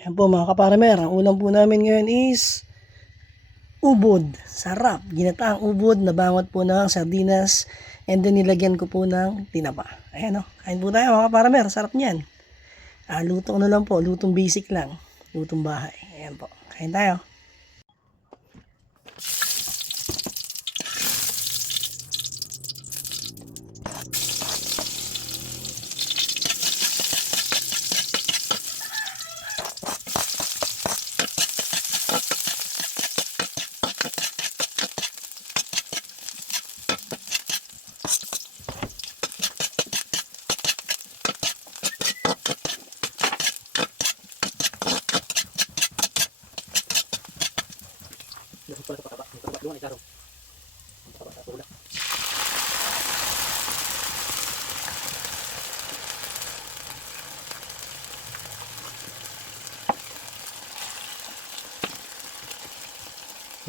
Ayan po mga kaparamer, ang ulam po namin ngayon is ubod. Sarap. Ginataang ubod na bangot po ng sardinas and then nilagyan ko po ng tinapa. Ayan o. Kain po tayo mga kaparamer. Sarap niyan. Lutong ano lang po. Lutong basic lang. Lutong bahay. Ayan po. Kain tayo.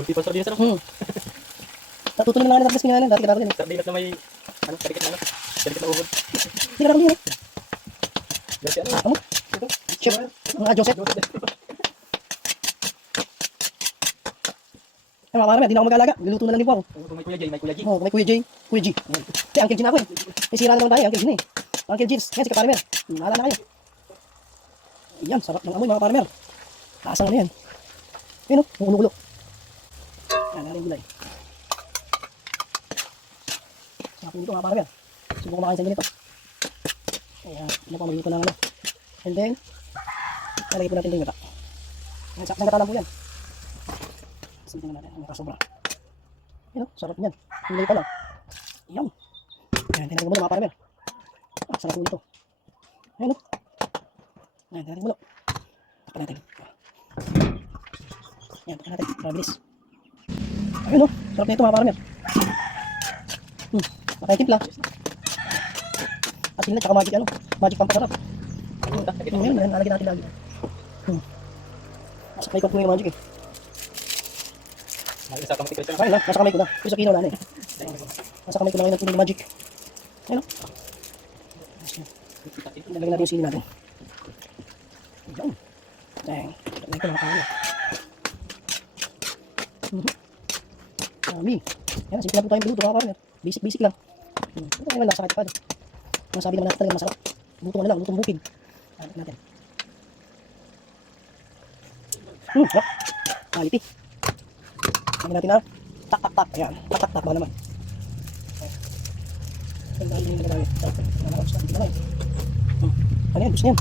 Multiple sardinas ano? Natuto na lang natin ng dati kita din. Sardinas na may karikat na karikat na ubod. Hindi na din eh. Dati ano? Amo? Chef, mga Joseph. Ay mga kaparamer, di na ako mag-alaga. Niluto na lang din po ako. Kung may Kuya Jay, may Kuya G. May Kuya J. Kuya G. Hindi, Uncle G na ako eh. May sira na naman tayo, Uncle G na eh. Uncle G, yan si kaparamer. Mahala na kayo. Ayan, sarap ng amoy mga kaparamer. Taas ang ano yan. Ayan o, kumukulo. Ayan, narin gulay. Sarap nito mga kaparamer. Subukan kumakain sa ganito. Ayan, ano pa magluto ng ano. And then, nalagay po natin din gata. Ayan, sakit ng gata lang po yan. Silipin natin, ang nakasobra. Ayan o, sarap niyan. Gulay pa lang. Ayan. Ayan, tinagin mo na mga kaparamer. Sarap po nito. Ayan o. Ayan, tinagin mo na. Tapan natin. Ayan, tapan natin. Mabilis. Ayun o, sarap na ito mga kaparamer. Nakaikimpla. Asin na, tsaka magic ano. Magic pampasarap. Ayan, nalagyan natin lagi. Nasa kamay ko po yung magic eh. Nasa kamay ko siya. Ayun na, nasa kamay ko na. Yung sa kinaw na eh. Nasa kamay ko na ngayon ang magic. Ayun o. Nalagyan natin yung sili natin. Ayan. Ayan. Lagyan ko mga kaparamer. Dami. Yan, simple lang po tayong biluto mga kaparamer. Basic lang. Ito naman lasa kahit pa. Masabi naman natin talaga masarap. Luto na lang, lutong bukid. Hanap natin. Sarap. Quality. Lagyan natin na tak. Ayan, tak. Baka naman. Ang dami yung nagagawin. Hindi naman. Ano yan? Gusto niyan.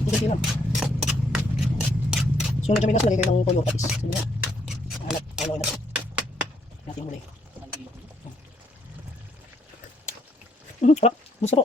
Hindi lang. So, yung nagkaminas, lagay kayo ng toyo patis. Sabi niya. Hanap. Awalawin natin. Natin yung mulay. Sarap. Gusto po.